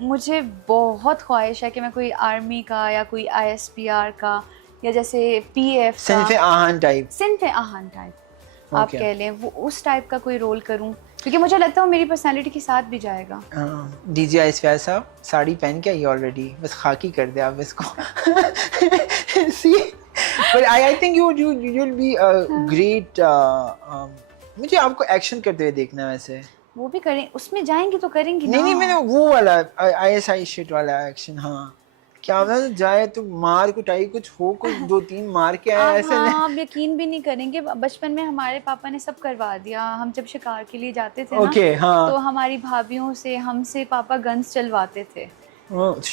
मुझे बहुत ख्वाहिश है कि मैं कोई आर्मी का या कोई ISPR का या जैसे PF का सिन्फ़े आहान टाइप आप कह लें, वो उस टाइप का कोई रोल करूं, क्योंकि मुझे लगता है वो मेरी पर्सनालिटी के साथ भी जाएगा। डीजे ISPR साहब साड़ी पहन के आई ऑलरेडी, बस खाकी कर दे आप इसको। See but I think you will be a great, मुझे आपको एक्शन करते हुए देखना है। वैसे वो भी करें, उसमें जाएंगे तो करेंगे नहीं मैंने वो वाला ISI शिट वाला एक्शन। हाँ क्या होता है, जाए तो मार कुटाई कुछ हो, कुछ 2-3 मार के आया ऐसे। हाँ, आप यकीन भी नहीं करेंगे, बचपन में हमारे पापा ने सब करवा दिया। हम जब शिकार के लिए जाते थे ना, हाँ। तो हमारी भाभीयों से हमसे पापा गन्स चलवाते थे। But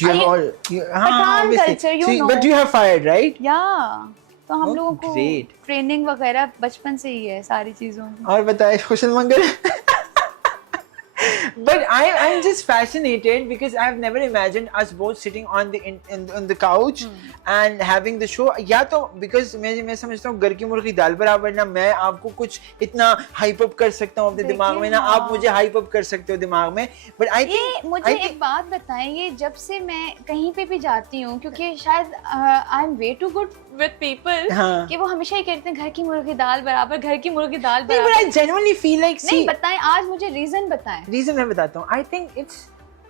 you have fired, right? तो हम लोगों को ट्रेनिंग वगैरह बचपन से ही है सारी चीजों की। और बताए कुशल मंगल। But I'm just fascinated because I've never imagined us both sitting on the couch and having the show. या तो because मैं समझता हूँ घर की मुर्गी दाल बराबर, ना मैं आपको कुछ इतना हाइप अप कर सकता हूँ अपने दिमाग में, ना आप मुझे हाइप अप कर सकते हो दिमाग में। But I think मुझे एक बात बताएं, ये जब से मैं कहीं पे भी जाती हूँ, क्योंकि शायद I am way too good with people कि वो हमेशा ही कहते हैं घर की मुर्गी दाल बराबर, घर की मुर्गी दाल बराबर। But I genuinely feel like, नहीं बताएं, आज मुझे रीजन बताएं। रीजन मैं बताता हूँ। I think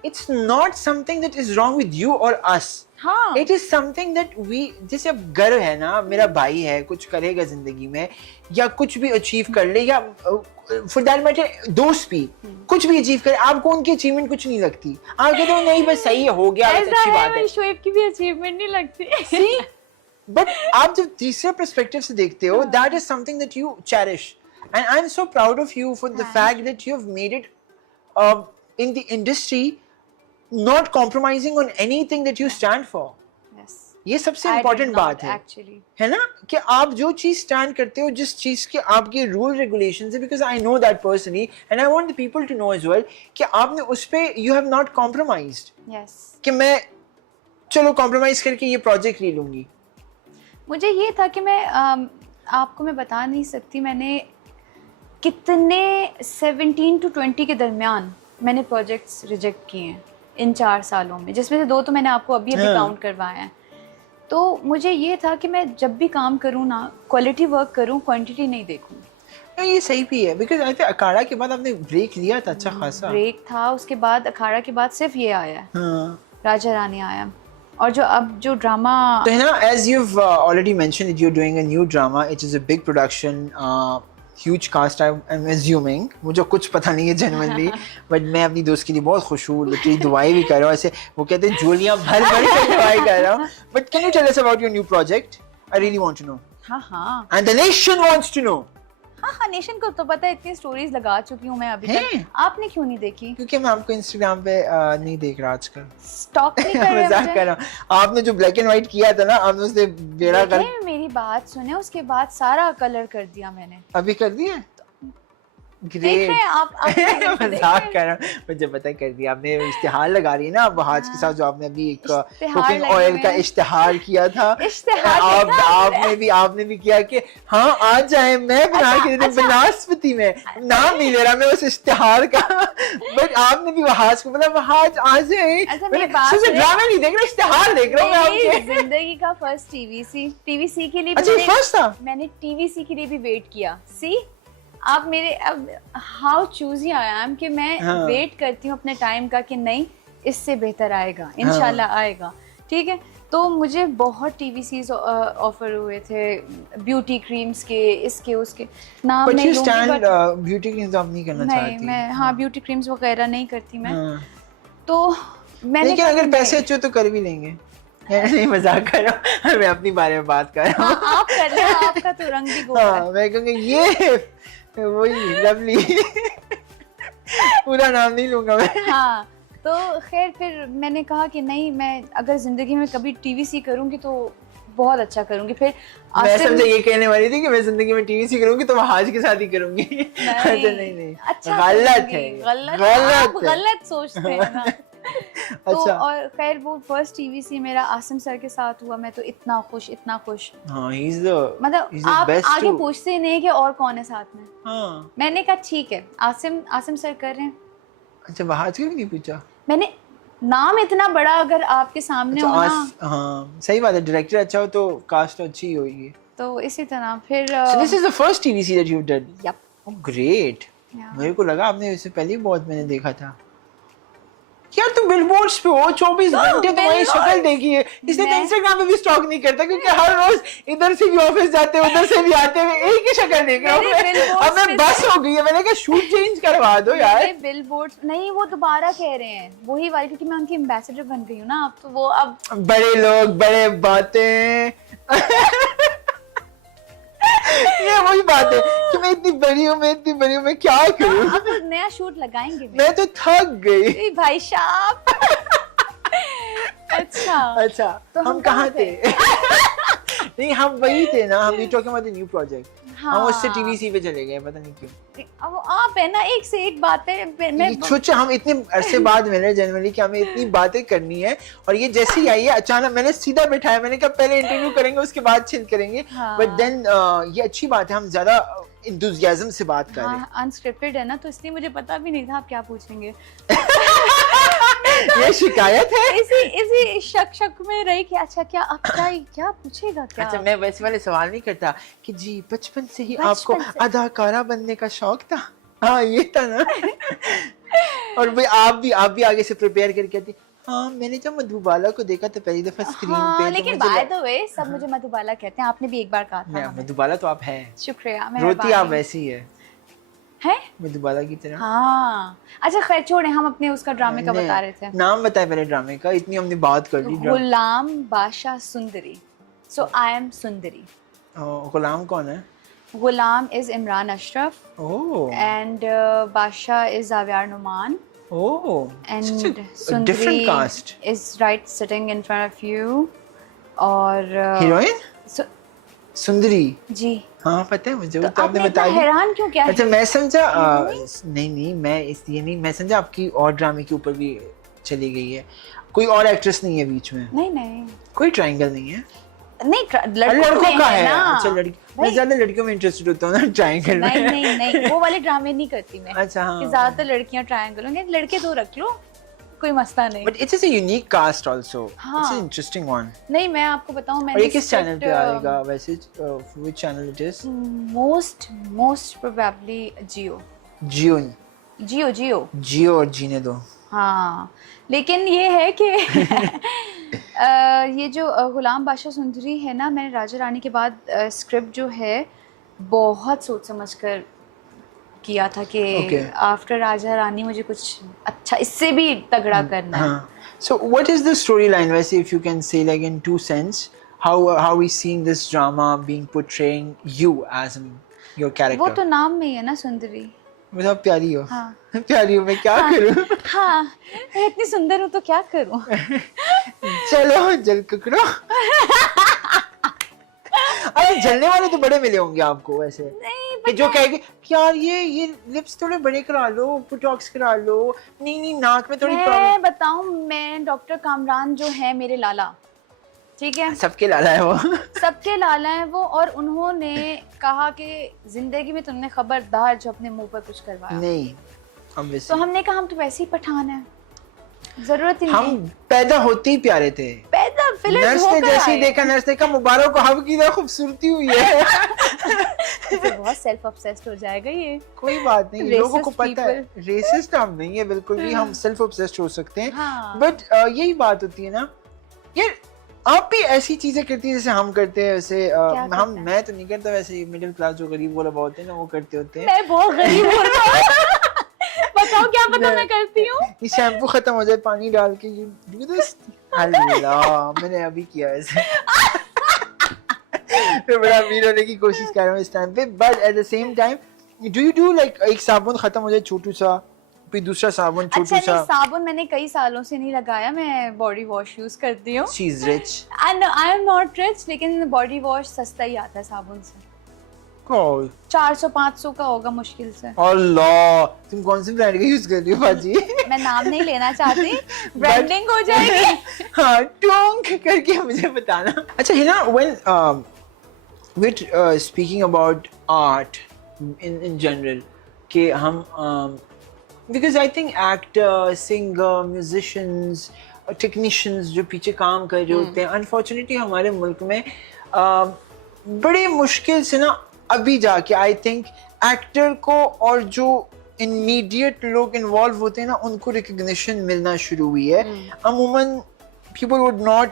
it's not something that is wrong with you or us. हाँ। It is something that we, जैसे अब गर्व है ना, मेरा भाई है, कुछ करेगा जिंदगी में या कुछ भी अचीव कर ले, या for that matter दोस्त भी कुछ भी अचीव करे, आपको उनकी अचीवमेंट कुछ नहीं लगती। आप कहते हो नहीं बस सही है, हो गया, अच्छी बात है। शोएब की भी अचीवमेंट नहीं लगती। बट आप जब तीसरे पर्सपेक्टिव से देखते हो, that is something that you cherish, and I'm so proud of you for the fact that you have made it in the industry, not compromising on anything that you stand for. Yes. ये सबसे important बात है, है ना, कि आप जो चीज stand करते हो, जिस चीज के आपके रूल रेगुलेशंस है, because I know that personally and I want the people to know as well कि आपने उस पे you have not compromised. Yes. कि मैं चलो compromise करके ये project ले लूंगी। मुझे ये था कि मैं आपको मैं बता नहीं सकती मैंने कितने 17 to 20 के दरमियान मैंने प्रोजेक्ट्स रिजेक्ट किए हैं इन 4 सालों में, जिसमें से 2 तो मैंने आपको अभी काउंट करवाए हैं। तो मुझे ये था कि मैं जब भी काम करूँ ना, क्वालिटी वर्क करूँ, क्वांटिटी नहीं देखूँ। ये सही भी है, बिकॉज़ आई थिंक अखाड़ा के बाद आपने ब्रेक लिया था अच्छा खासा। ब्रेक था, उसके बाद अखाड़ा के बाद सिर्फ ये आया है, राजा रानी आया, और जो अब जो ड्रामा, तो है ना, as you've already mentioned that you're doing a new drama, it is a big production, huge cast I'm assuming, मुझे कुछ पता नहीं है genuinely, but मैं अपनी दोस्त के लिए बहुत खुश हूँ, literally दुआएं भी कर रहा हूँ, ऐसे वो कहते हैं झोलियाँ भर भर के दुआएं कर रहा हूँ। But can you tell us about your new project? I really want to know. हाँ And the nation wants to know. हाँ, नेशन को तो पता है, इतनी स्टोरीज लगा चुकी हूँ मैं अभी तक। आपने क्यों नहीं देखी? क्योंकि मैं आपको इंस्टाग्राम पे नहीं देख रहा आजकल। स्टॉक नहीं कर रहे। मजाक कर रहा हूँ। आपने जो ब्लैक एंड व्हाइट किया था ना, आपने उससे बेड़ा कर। मेरी बात सुने, उसके बाद सारा कलर कर दिया मैंने। अभी कर दिया? ग्रेट। आप मजाक कर रहा हूँ, मुझे पता कर दिया आपने। इश्तिहार लगा रही है ना आप वहाज के साथ, जो आपने अभी एक कुकिंग ऑयल का इश्तिहार किया था। आपने भी किया कि हाँ आ जाए, मैं बना के देती हूँ बनास्पति में, नाम नहीं ले रहा मैं उस इश्तिहार का, बट आपने भी वहाज को बोला वहाज आ जाए। ड्रामा नहीं देख रहा, इश्तिहार देख रहा हूँ मैं आपके। जिंदगी का फर्स्ट टीवीसी के लिए मैंने टीवीसी के लिए भी वेट किया। सी आप मेरे, अब हाउ चूजी आई एम कि मैं वेट करती हूँ अपने टाइम का कि नहीं इससे बेहतर आएगा, इंशाल्लाह आएगा, ठीक है। तो मुझे बहुत टीवीसीज ऑफर हुए थे, ब्यूटी क्रीम्स के, इसके उसके, नाम नहीं लूंगी, बट ब्यूटी क्रीम्स आप नहीं करना चाहती? नहीं, मैं हाँ ब्यूटी क्रीम्स वगैरह नहीं करती मैं। तो मैंने, लेकिन अगर पैसे अच्छे तो कर भी लेंगे। नहीं मजाक कर रहा हूँ, मैं अपनी बारे में बात कर रहा हूँ। आप कर रहे हो, आपका तो रंग भी गोरा है। मैं कहूँगी ये वही लवली, पूरा नाम नहीं लूंगा मैं। हाँ, तो खैर फिर मैंने कहा कि नहीं, मैं अगर जिंदगी में कभी टीवीसी करूंगी तो बहुत अच्छा करूंगी। फिर मैं समझे ये कहने वाली थी कि मैं जिंदगी में टीवीसी करूंगी तो वहाज के साथ ही करूंगी। नहीं, अच्छा गलत है, गलत सोचते हैं ना। तो और खैर वो फर्स्ट टीवीसी मेरा आसिम सर के साथ हुआ, मैं तो इतना खुश। हाँ, मतलब आप आगे पूछते नहीं कि और कौन है साथ में। हाँ। मैंने कहा ठीक है, आसिम सर कर रहे हैं। अच्छा, वहाज के भी नहीं पूछा? मैंने नाम इतना बड़ा अगर आपके सामने हो ना, हाँ सही बात है, डायरेक्टर अच्छा हो तो कास्ट अच्छी ही होगी। तो इसी तरह फिर So this is the first TV series that you did? Yep. Oh great. मेरे को लगा आपने इससे पहले बहुत मैंने देखा था। यार तुम बिलबोर्ड्स पे हो, 24 घंटे तुम्हारी शक्ल देखी है, इसलिए मैं इंस्टाग्राम पे भी स्टॉक नहीं करता क्योंकि हर रोज इधर से भी ऑफिस जाते हैं उधर से भी आते हैं, एक ही शक्ल देख रहा हूँ। अब मैं बस हो गई है, मैंने कहा शूट चेंज करवा दो यार। बिलबोर्ड्स नहीं, वो दोबारा कह रहे हैं वही वाली, क्योंकि मैं उनकी एम्बेसडर बन गई हूँ ना अब, तो वो अब बड़े लोग बड़े बातें ये वही बात है कि मैं इतनी बड़ी हूँ मैं क्या करूँ। अब नया शूट लगाएंगे। मैं तो थक गई भाई साहब। अच्छा तो हम कहाँ थे? नहीं हम वही थे ना, हम talking about the new project. हम उससे टीवीसी पे चले गए, पता नहीं क्यों। अब आप है ना, एक से एक बातें मैं सोच, हम इतने अरसे बाद मिले जनवरी कि हमें इतनी बातें करनी है, और ये जैसे ही आई है अचानक मैंने सीधा बिठाया, मैंने कहा पहले इंटरव्यू करेंगे उसके बाद चिल करेंगे। बट देन ये अच्छी बात है, हम ज्यादा इंथुसियाज्म से बात कर रहे हैं। अनस्क्रिप्टेड है ना, तो इसलिए मुझे पता भी नहीं था आप क्या पूछेंगे। ये शिकायत है? इसी शक में रही कि अच्छा क्या पूछेगा क्या। अच्छा मैं वैसे वाले सवाल नहीं करता कि जी बचपन से ही आपको अदाकारा बनने का शौक था? हाँ ये था ना। और भाई आप भी आगे से प्रिपेयर करके आती, हाँ मैंने जब मधुबाला को देखा था पहली दफा स्क्रीन पे। लेकिन बाय द वे सब मुझे मधुबाला कहते हैं, आपने भी एक बार कहा था। मधुबाला तो आप है। शुक्रिया। रोती आप वैसी है मधुबाला की तरह। हाँ अच्छा खैर छोड़े, हम अपने उसका ड्रामे का बता रहे थे। नाम बताए पहले ड्रामे का, इतनी हमने बात कर ली। गुलाम बादशाह सुंदरी। सो आई एम सुंदरी। गुलाम कौन है? गुलाम इज इमरान अशरफ एंड बादशाह is Zaviyar Noman. And different cast is right sitting in front of you। और हीरोइन सुंदरी जी हाँ पता है मुझे, तो आपने बताया। हैरान क्यों क्या? अच्छा मैं समझा नहीं मैं इसलिए नहीं, मैं समझा आपकी और ड्रामे के ऊपर भी चली गई है, कोई और एक्ट्रेस नहीं है बीच में? नहीं कोई ट्रायंगल नहीं है? नहीं लड़कों का है ना। अच्छा मैं ज्यादा लड़कियों में इंटरेस्टेड होता हूँ ना ट्रायंगल में। नहीं वो वाले ड्रामे नहीं करती मैं। अच्छा हाँ, ज्यादातर लड़कियां ट्रायंगल होंगे, लड़के दो रख लो, कोई मसला नहीं। But it is a unique cast also. It's an interesting one. नहीं मैं आपको बताऊं, मैंने और ये किस चैनल पे आएगा वैसे? Which channel it is? Most probably Jio और जीने दो। हाँ लेकिन ये है कि ये जो गुलाम बादशाह सुंदरी है ना, मैंने राजा रानी के बाद स्क्रिप्ट जो है बहुत सोच समझ कर किया था कि आफ्टर राजा रानी मुझे कुछ अच्छा इससे भी तगड़ा करना है। So what is the storyline वैसे, if you can say like in two cents, how we seeing this drama being portraying you as your character? वो तो नाम में ही है ना सुंदरी। मतलब प्यारी हो। हाँ। प्यारी हो, मैं क्या करूं? हाँ इतनी सुंदर हूँ तो क्या करूं? चलो जल कुकड़ो। अरे जलने वाले तो बड़े मिले होंगे आपको वैसे, कि जो कहेंगे यार ये लिप्स थोड़े बड़े करा लो, बोटॉक्स करा लो, नहीं नाक में थोड़ी प्रॉब्लम। मैं बताऊं, मैं डॉक्टर कामरान जो है मेरे लाला, ठीक है सबके लाला है वो और उन्होंने कहा कि जिंदगी में तुमने खबरदार जो अपने मुंह पर कुछ करवाया नहीं, तो हमने कहा हम तो वैसे ही पठान है, जरूरत ही नहीं। हम पैदा होते ही प्यारे थे, नर्स ने जैसे ही देखा, नर्स ने कहा मुबारक को हम की खूबसूरती हुई है। बहुत सेल्फ ऑब्सेस्ड हो जाएगा ये। कोई बात नहीं, लोगों को पता है रेसिस्ट हम नहीं है बिल्कुल भी, हम सेल्फ ऑब्सेस्ड हो सकते हैं। बट यही बात होती है ना, ये आप भी ऐसी चीजें करती है जैसे हम करते हैं वैसे मैं तो नहीं करता, वैसे मिडिल क्लास जो गरीब वाला होते हैं ना वो करते होते हैं। मैं बहुत गरीब हूं। बताओ क्या पता मैं करती हूँ। ये शैम्पू खत्म हो जाए पानी डाल के अल्लाह मैंने अभी किया ऐसे। मैं बड़ा अमीर होने की कोशिश कर रहा हूँ इस टाइम पे, but at the same time do you do like एक साबुन खत्म हो जाए छोटू सा, फिर दूसरा साबुन छोटू सा? साबुन मैंने कई सालों से नहीं लगाया, मैं बॉडी वॉश यूज करती हूँ। She is rich and I am not rich, लेकिन बॉडी वॉश सस्ता ही आता है साबुन से। 400-500 का होगा मुश्किल से। अल्लाह, तुम कौन सी ब्रांड का यूज कर रही हो बाजी? मैं नाम नहीं लेना चाहती, ब्रांडिंग हो जाएगी। हाँ टोंक करके मुझे बताना। अच्छा Hina, when we're speaking about art in general, कि हम Because I think actor, singer, musicians, technicians जो पीछे काम कर रहे होते हैं, unfortunately हमारे मुल्क में बड़ी मुश्किल से ना अभी जाके I think actor को और जो immediate लोग involve होते हैं ना उनको recognition मिलना शुरू हुई है. अमूमन people would not